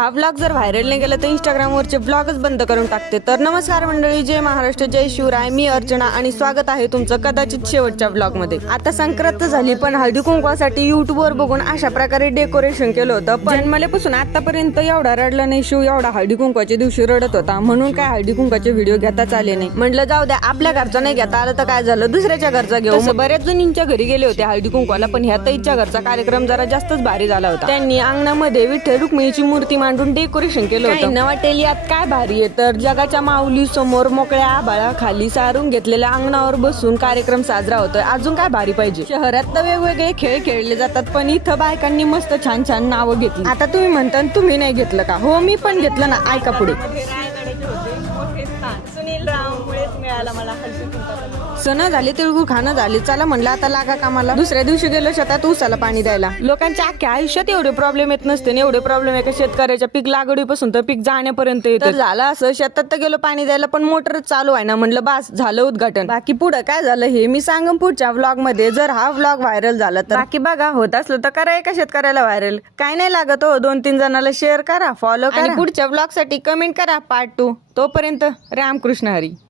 हा व्लॉग जर व्हायरल नाही गेला तर इंस्टाग्रामवरचे व्लॉगच बंद करून टाकते। तर नमस्कार मंडळी, जय महाराष्ट्र, जय शिवराय। मी अर्चना आणि स्वागत आहे तुमचं कदाचित शेवटच्या व्लॉग मध्ये। आता संक्रांत झाली पण हळदी कुंकवासाठी युट्यूबवर बघून अशा प्रकारे डेकोरेशन केलं होतं, पण जन्मल्यापासून आतापर्यंत एवढा रडला नाही शिव एवढा हळदी कुंकवाच्या दिवशी रडत होता, म्हणून काय हळदी कुंकवाचे व्हिडिओ घेताच आले नाही। म्हटलं जाऊ द्या, आपल्या घरचा नाही घेता आलं तर काय झालं, दुसऱ्याच्या घरचा घेऊ। बऱ्याच जणींच्या घरी गेले होते हळदी कुंकवाला, पण ह्या ताईच्या घरचा कार्यक्रम जरा जास्तच भारी झाला होता। त्यांनी अंगणामध्ये विठ्ठल रुक्मिणीची मूर्ती मांडून डेकोरेशन केलं होतं। न वाटेल यात काय भारी आहे, तर जगाच्या माऊली समोर मोकळ्या आभाळाखाली सारून घेतलेल्या अंगणावर बसून कार्यक्रम साजरा होतोय। अजून काय भारी पाहिजे। शहरात तर वेगवेगळे खेळ खेळले जातात, पण इथं बायकांनी मस्त छान छान नावं घेतली। आता तुम्ही म्हणता तुम्ही नाही घेतलं का? हो, मी पण घेतलं ना, ऐका पुढे। सुनील रावमुळेच मिळाला मला सण झाले, तिळगुळ खाणं झाले, चला म्हणलं आता लागा कामाला। दुसऱ्या दिवशी गेलो शेतात ऊसाला पाणी द्यायला। लोकांच्या अख्ख्या आयुष्यात एवढे प्रॉब्लेम येत नसते, एवढे प्रॉब्लेम आहे का शेतकऱ्याच्या पीक लागवडीपासून तर पीक जाण्यापर्यंत येत। तर झालं असं, शेतात तर गेलो पाणी द्यायला पण मोटरच चालू आहे ना, म्हणलं बस झालं उद्घाटन। बाकी पुढे काय झालं हे मी सांगन पुढच्या व्लॉग मध्ये, जर हा व्लॉग व्हायरल झाला तर। बाकी बघा, होत असलं तर करा एका शेतकऱ्याला व्हायरल, काय नाही लागत हो, 2-3 जणांना शेअर करा, फॉलो करा, पुढच्या व्लॉग साठी कमेंट करा पार्ट 2। तोपर्यंत रामकृष्ण हरी।